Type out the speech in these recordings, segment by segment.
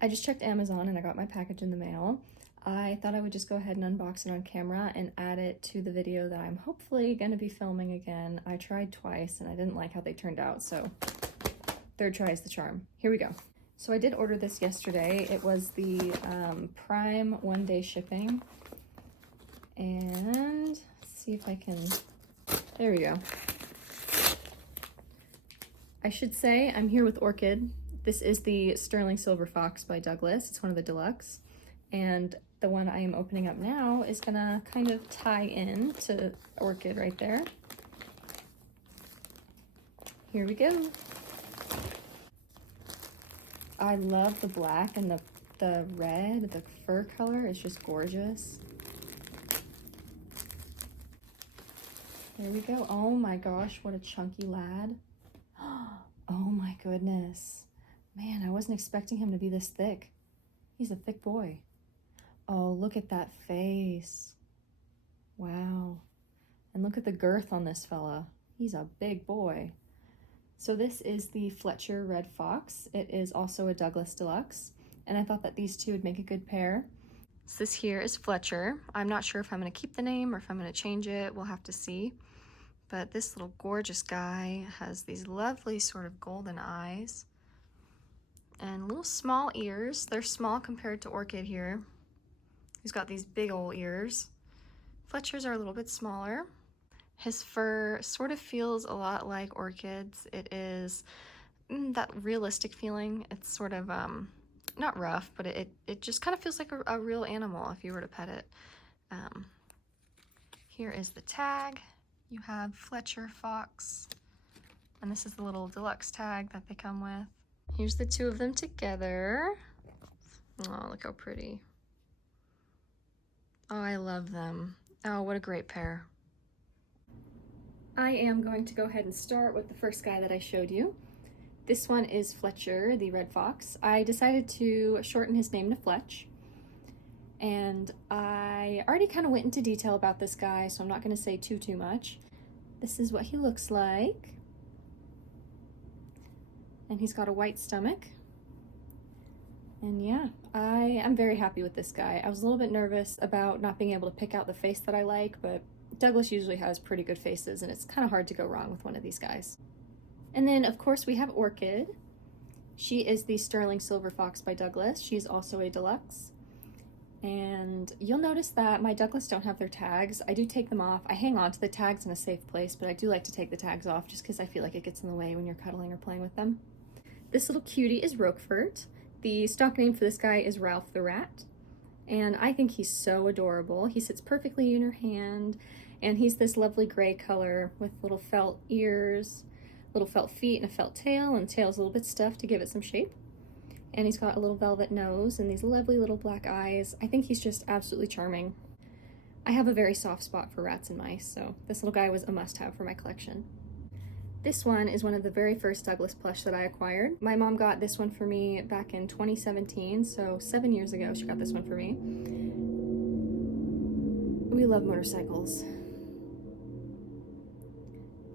I just checked Amazon and I got my package in the mail. I thought I would just go ahead and unbox it on camera and add it to the video that I'm hopefully going to be filming again. I tried twice and I didn't like how they turned out, so third try is the charm. Here we go. So I did order this yesterday. It was the Prime one-day shipping. And let's see if I can, there we go. I should say I'm here with Orchid. This is the Sterling Silver Fox by Douglas. It's one of the deluxe. And the one I am opening up now is gonna kind of tie in to Orchid right there. Here we go. I love the black and the red, the fur color is just gorgeous. There we go. Oh my gosh, what a chunky lad. Oh my goodness. Man, I wasn't expecting him to be this thick. He's a thick boy. Oh, look at that face. Wow. And look at the girth on this fella. He's a big boy. So this is the Fletcher Red Fox. It is also a Douglas Deluxe, and I thought that these two would make a good pair. So this here is Fletcher. I'm not sure if I'm gonna keep the name or if I'm gonna change it. We'll have to see. But this little gorgeous guy has these lovely sort of golden eyes and little small ears. They're small compared to Orchid here. He's got these big old ears. Fletchers are a little bit smaller. His fur sort of feels a lot like Orchid's. It is that realistic feeling. It's sort of, not rough, but it just kind of feels like a real animal if you were to pet it. Here is the tag. You have Fletcher Fox, and this is the little deluxe tag that they come with. Here's the two of them together. Oh, look how pretty. Oh, I love them. Oh, what a great pair. I am going to go ahead and start with the first guy that I showed you. This one is Fletcher, the Red Fox. I decided to shorten his name to Fletch. And I already kind of went into detail about this guy, so I'm not going to say too much. This is what he looks like. And he's got a white stomach. And yeah, I am very happy with this guy. I was a little bit nervous about not being able to pick out the face that I like, but Douglas usually has pretty good faces, and it's kind of hard to go wrong with one of these guys. And then, of course, we have Orchid. She is the Sterling Silver Fox by Douglas. She's also a deluxe. And you'll notice that my Douglas don't have their tags. I do take them off. I hang on to the tags in a safe place, but I do like to take the tags off just because I feel like it gets in the way when you're cuddling or playing with them. This little cutie is Roquefort. The stock name for this guy is Ralph the Rat. And I think he's so adorable. He sits perfectly in your hand, and he's this lovely gray color with little felt ears, little felt feet, and a felt tail, and the tail's a little bit stuffed to give it some shape. And he's got a little velvet nose and these lovely little black eyes. I think he's just absolutely charming. I have a very soft spot for rats and mice, so this little guy was a must-have for my collection. This one is one of the very first Douglas plush that I acquired. My mom got this one for me back in 2017, so 7 years ago she got this one for me. We love motorcycles.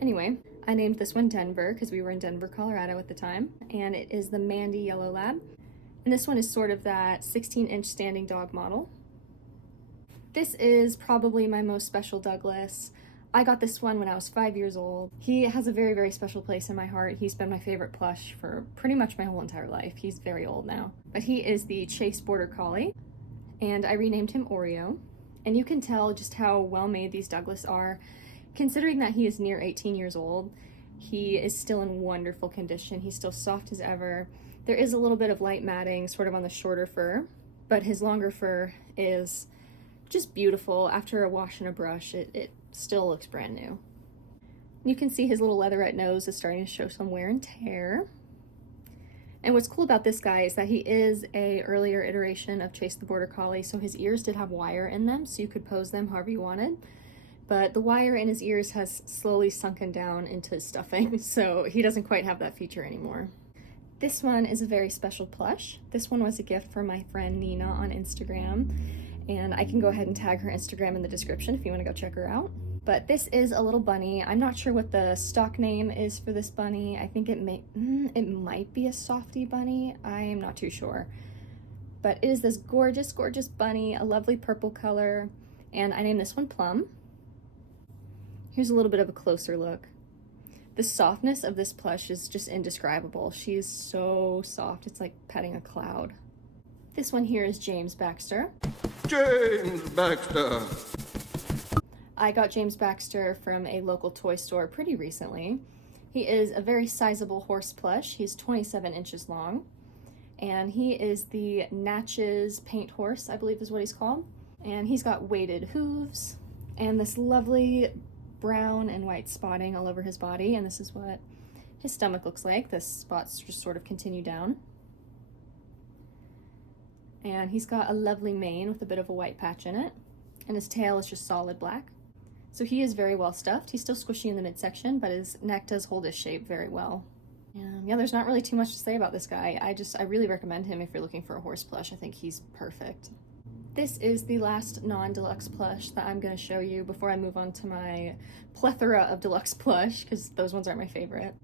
Anyway, I named this one Denver because we were in Denver, Colorado at the time, and it is the Mandy Yellow Lab. And this one is sort of that 16-inch standing dog model. This is probably my most special Douglas. I got this one when I was 5 years old. He has a very, very special place in my heart. He's been my favorite plush for pretty much my whole entire life. He's very old now. But he is the Chase Border Collie, and I renamed him Oreo. And you can tell just how well made these Douglas are. Considering that he is near 18 years old, he is still in wonderful condition. He's still soft as ever. There is a little bit of light matting sort of on the shorter fur, but his longer fur is just beautiful. After a wash and a brush, it still looks brand new. You can see his little leatherette nose is starting to show some wear and tear. And what's cool about this guy is that he is a earlier iteration of Chase the Border Collie, so his ears did have wire in them, so you could pose them however you wanted. But the wire in his ears has slowly sunken down into his stuffing, so he doesn't quite have that feature anymore. This one is a very special plush. This one was a gift from my friend Nina on Instagram, and I can go ahead and tag her Instagram in the description if you want to go check her out. But this is a little bunny. I'm not sure what the stock name is for this bunny. I think it might be a softie bunny. I am not too sure. But it is this gorgeous, gorgeous bunny, a lovely purple color, and I named this one Plum. Here's a little bit of a closer look. The softness of this plush is just indescribable. She is so soft, it's like petting a cloud. This one here is James Baxter. James Baxter! I got James Baxter from a local toy store pretty recently. He is a very sizable horse plush. He's 27 inches long. And he is the Natchez paint horse, I believe is what he's called. And he's got weighted hooves and this lovely brown and white spotting all over his body. And this is what his stomach looks like. The spots just sort of continue down. And he's got a lovely mane with a bit of a white patch in it. And his tail is just solid black. So he is very well stuffed. He's still squishy in the midsection, but his neck does hold his shape very well. And yeah, there's not really too much to say about this guy. I really recommend him if you're looking for a horse plush. I think he's perfect. This is the last non-deluxe plush that I'm going to show you before I move on to my plethora of deluxe plush, because those ones aren't my favorite.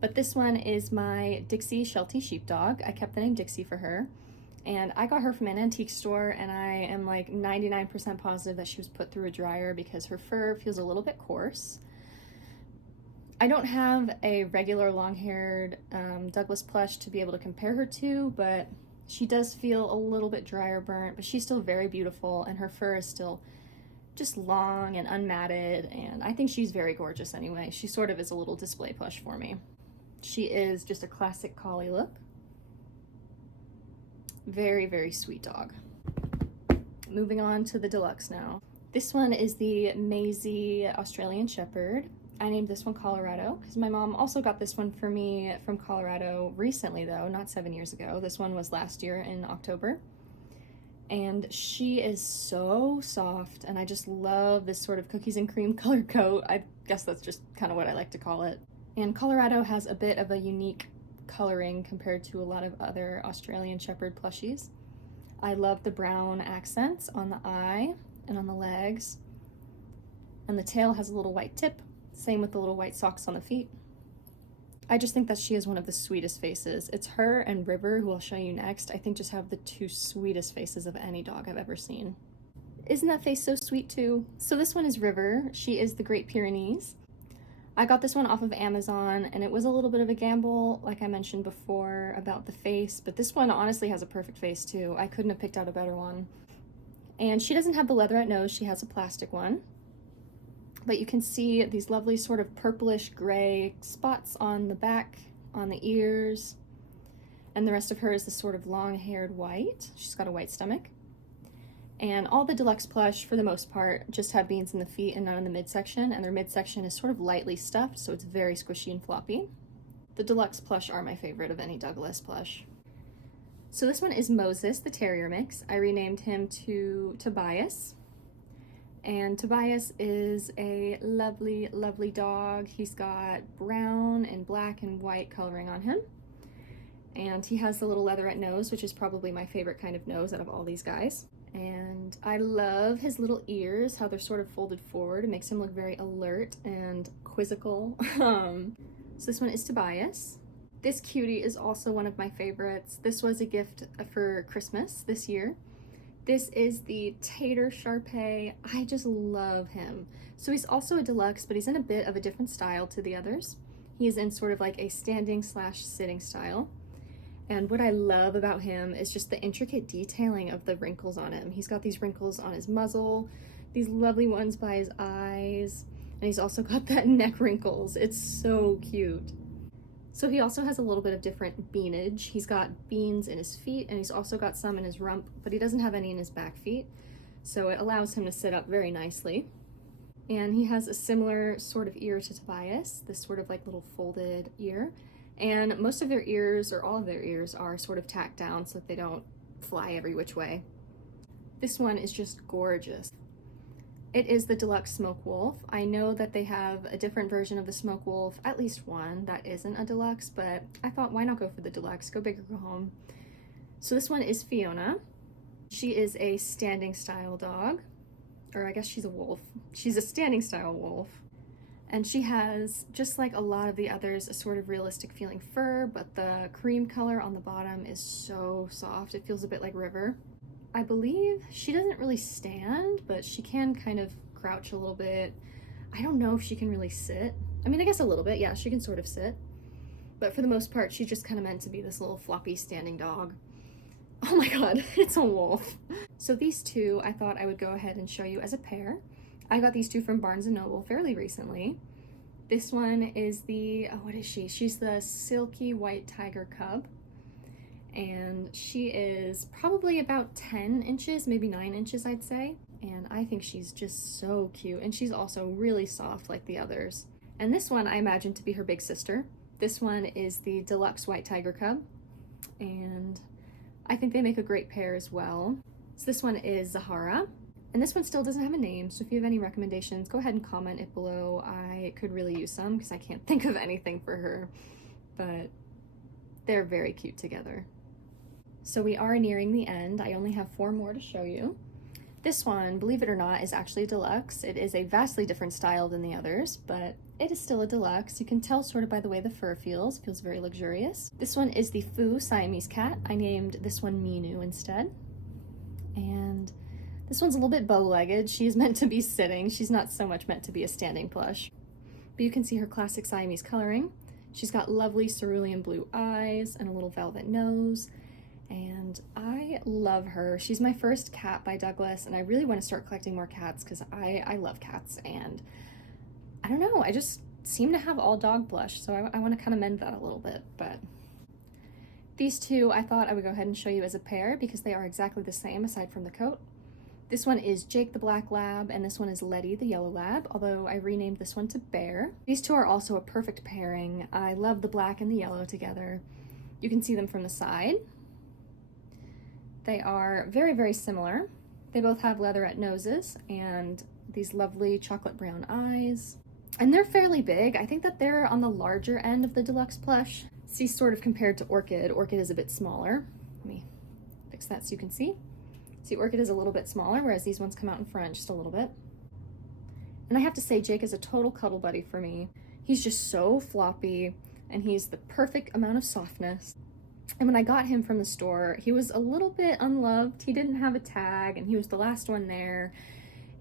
But this one is my Dixie Sheltie sheepdog. I kept the name Dixie for her. And I got her from an antique store, and I am like 99% positive that she was put through a dryer because her fur feels a little bit coarse. I don't have a regular long-haired Douglas plush to be able to compare her to, but she does feel a little bit dryer burnt, but she's still very beautiful, and her fur is still just long and unmatted, and I think she's very gorgeous anyway. She sort of is a little display plush for me. She is just a classic collie look. Very, very sweet dog. Moving on to the deluxe now. This one is the Maisie Australian Shepherd. I named this one Colorado because my mom also got this one for me from Colorado recently though, not 7 years ago. This one was last year in October. And she is so soft, and I just love this sort of cookies and cream color coat. I guess that's just kind of what I like to call it. And Colorado has a bit of a unique coloring compared to a lot of other Australian Shepherd plushies. I love the brown accents on the eye and on the legs. And the tail has a little white tip. Same with the little white socks on the feet. I just think that she is one of the sweetest faces. It's her and River, who I'll show you next, I think just have the two sweetest faces of any dog I've ever seen. Isn't that face so sweet too? So this one is River. She is the Great Pyrenees. I got this one off of Amazon, and it was a little bit of a gamble, like I mentioned before, about the face, but this one honestly has a perfect face too. I couldn't have picked out a better one. And she doesn't have the leatherette nose, she has a plastic one. But you can see these lovely sort of purplish gray spots on the back, on the ears, and the rest of her is this sort of long-haired white. She's got a white stomach. And all the deluxe plush, for the most part, just have beans in the feet and none in the midsection, and their midsection is sort of lightly stuffed, so it's very squishy and floppy. The deluxe plush are my favorite of any Douglas plush. So this one is Moses, the terrier mix. I renamed him to Tobias. And Tobias is a lovely, lovely dog. He's got brown and black and white coloring on him. And he has the little leatherette nose, which is probably my favorite kind of nose out of all these guys. And I love his little ears, how they're sort of folded forward. It makes him look very alert and quizzical. So this one is Tobias. This cutie is also one of my favorites. This was a gift for Christmas this year. This is the Tater Sharpei. I just love him. So he's also a deluxe, but he's in a bit of a different style to the others. He's in sort of like a standing/sitting style. And what I love about him is just the intricate detailing of the wrinkles on him. He's got these wrinkles on his muzzle, these lovely ones by his eyes, and he's also got that neck wrinkles. It's so cute. So he also has a little bit of different beanage. He's got beans in his feet, and he's also got some in his rump, but he doesn't have any in his back feet. So it allows him to sit up very nicely. And he has a similar sort of ear to Tobias, this sort of like little folded ear. And most of their ears, or all of their ears, are sort of tacked down so that they don't fly every which way. This one is just gorgeous. It is the deluxe Smoke Wolf. I know that they have a different version of the Smoke Wolf, at least one, that isn't a deluxe, but I thought, why not go for the deluxe? Go big or go home. So this one is Fiona. She is a standing style dog, or I guess she's a wolf. She's a standing style wolf. And she has, just like a lot of the others, a sort of realistic feeling fur, but the cream color on the bottom is so soft. It feels a bit like river. I believe she doesn't really stand, but she can kind of crouch a little bit. I don't know if she can really sit. I mean, I guess a little bit, yeah, she can sort of sit. But for the most part, she's just kind of meant to be this little floppy standing dog. Oh my god, it's a wolf. So these two, I thought I would go ahead and show you as a pair. I got these two from Barnes & Noble fairly recently. This one is the, oh, what is she? She's the Silky White Tiger Cub. And she is probably about 10 inches, maybe 9 inches, I'd say. And I think she's just so cute. And she's also really soft like the others. And this one I imagine to be her big sister. This one is the Deluxe White Tiger Cub. And I think they make a great pair as well. So this one is Zahara. And this one still doesn't have a name, so if you have any recommendations, go ahead and comment it below. I could really use some because I can't think of anything for her, but they're very cute together. So we are nearing the end. I only have 4 more to show you. This one, believe it or not, is actually a deluxe. It is a vastly different style than the others, but it is still a deluxe. You can tell sort of by the way the fur feels. It feels very luxurious. This one is the Fu Siamese cat. I named this one Minu instead. And this one's a little bit bow-legged. She is meant to be sitting. She's not so much meant to be a standing plush. But you can see her classic Siamese coloring. She's got lovely cerulean blue eyes and a little velvet nose. And I love her. She's my first cat by Douglas, and I really want to start collecting more cats because I love cats. And I don't know, I just seem to have all dog plush, so I want to kind of mend that a little bit. But these two I thought I would go ahead and show you as a pair because they are exactly the same aside from the coat. This one is Jake the Black Lab, and this one is Letty the Yellow Lab, although I renamed this one to Bear. These two are also a perfect pairing. I love the black and the yellow together. You can see them from the side. They are very, very similar. They both have leatherette noses and these lovely chocolate brown eyes. And they're fairly big. I think that they're on the larger end of the deluxe plush. See, sort of compared to Orchid. Orchid is a bit smaller. Let me fix that so you can see. See, Orchid is a little bit smaller, whereas these ones come out in front just a little bit. And I have to say, Jake is a total cuddle buddy for me. He's just so floppy, and he's the perfect amount of softness. And when I got him from the store, he was a little bit unloved. He didn't have a tag, and he was the last one there.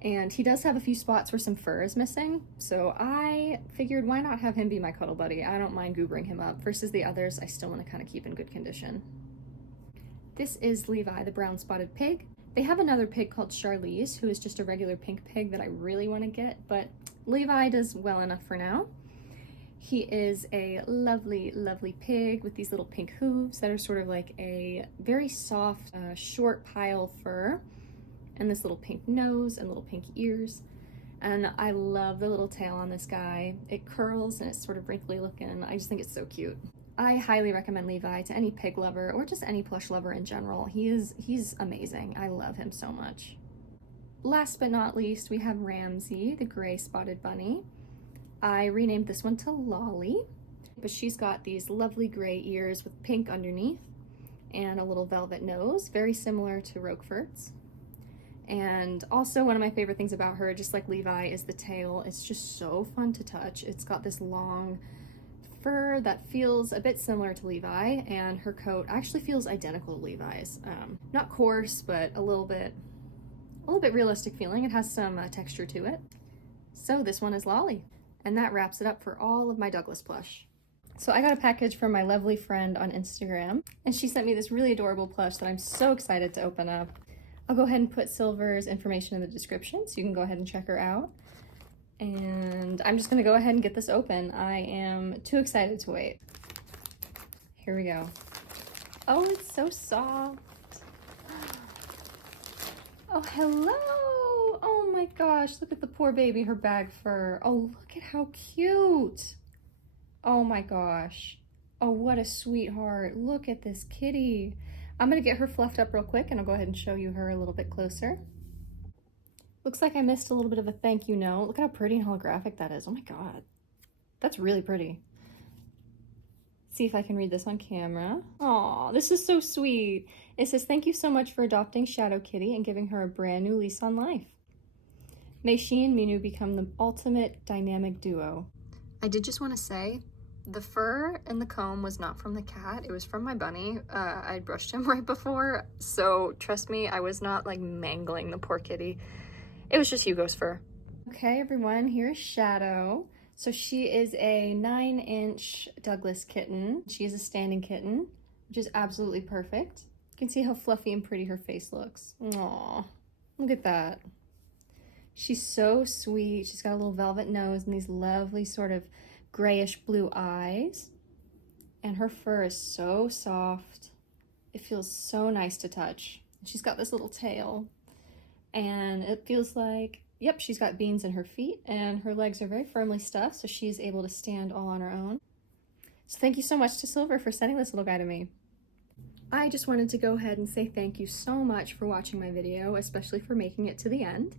And he does have a few spots where some fur is missing, so I figured why not have him be my cuddle buddy? I don't mind goobering him up. Versus the others, I still want to kind of keep in good condition. This is Levi, the brown spotted pig. They have another pig called Charlize, who is just a regular pink pig that I really want to get, but Levi does well enough for now. He is a lovely, lovely pig with these little pink hooves that are sort of like a very soft, short pile fur, and this little pink nose and little pink ears. And I love the little tail on this guy. It curls and it's sort of wrinkly looking. I just think it's so cute. I highly recommend Levi to any pig lover or just any plush lover in general. He's amazing. I love him so much. Last but not least, we have Ramsey, the gray spotted bunny. I renamed this one to Lolly, but she's got these lovely gray ears with pink underneath and a little velvet nose, very similar to Roquefort's. And also one of my favorite things about her, just like Levi, is the tail. It's just so fun to touch. It's got this long fur that feels a bit similar to Levi, and her coat actually feels identical to Levi's. Not coarse, but a little bit realistic feeling. It has some texture to it. So this one is Lolly, and that wraps it up for all of my Douglas plush. So I got a package from my lovely friend on Instagram, and she sent me this really adorable plush that I'm so excited to open up. I'll go ahead and put Silver's information in the description so you can go ahead and check her out. And I'm just gonna go ahead and get this open. I am too excited to wait. Here we go. Oh, it's so soft. Oh, hello. Oh my gosh, look at the poor baby, her bag fur. Oh, look at how cute. Oh my gosh. Oh, what a sweetheart. Look at this kitty. I'm gonna get her fluffed up real quick and I'll go ahead and show you her a little bit closer. Looks like I missed a little bit of a thank you note. Look at how pretty and holographic that is. Oh my god. That's really pretty. See if I can read this on camera. Aw, this is so sweet. It says, "Thank you so much for adopting Shadow Kitty and giving her a brand new lease on life. May she and Minu become the ultimate dynamic duo. I did just want to say, the fur and the comb was not from the cat, it was from my bunny. I brushed him right before, so trust me, I was not like mangling the poor kitty. It was just Hugo's fur. Okay, everyone, here's Shadow. So she is a 9-inch Douglas kitten. She is a standing kitten, which is absolutely perfect. You can see how fluffy and pretty her face looks. Aww, look at that. She's so sweet. She's got a little velvet nose and these lovely sort of grayish blue eyes. And her fur is so soft. It feels so nice to touch. She's got this little tail and it feels like, yep, she's got beans in her feet and her legs are very firmly stuffed, so she's able to stand all on her own. So thank you so much to Silver for sending this little guy to me. I just wanted to go ahead and say thank you so much for watching my video, especially for making it to the end.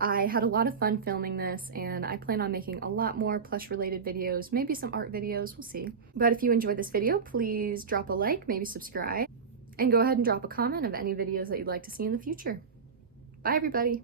I had a lot of fun filming this, and I plan on making a lot more plush-related videos, maybe some art videos, we'll see. But if you enjoyed this video, please drop a like, maybe subscribe, and go ahead and drop a comment of any videos that you'd like to see in the future. Bye, everybody!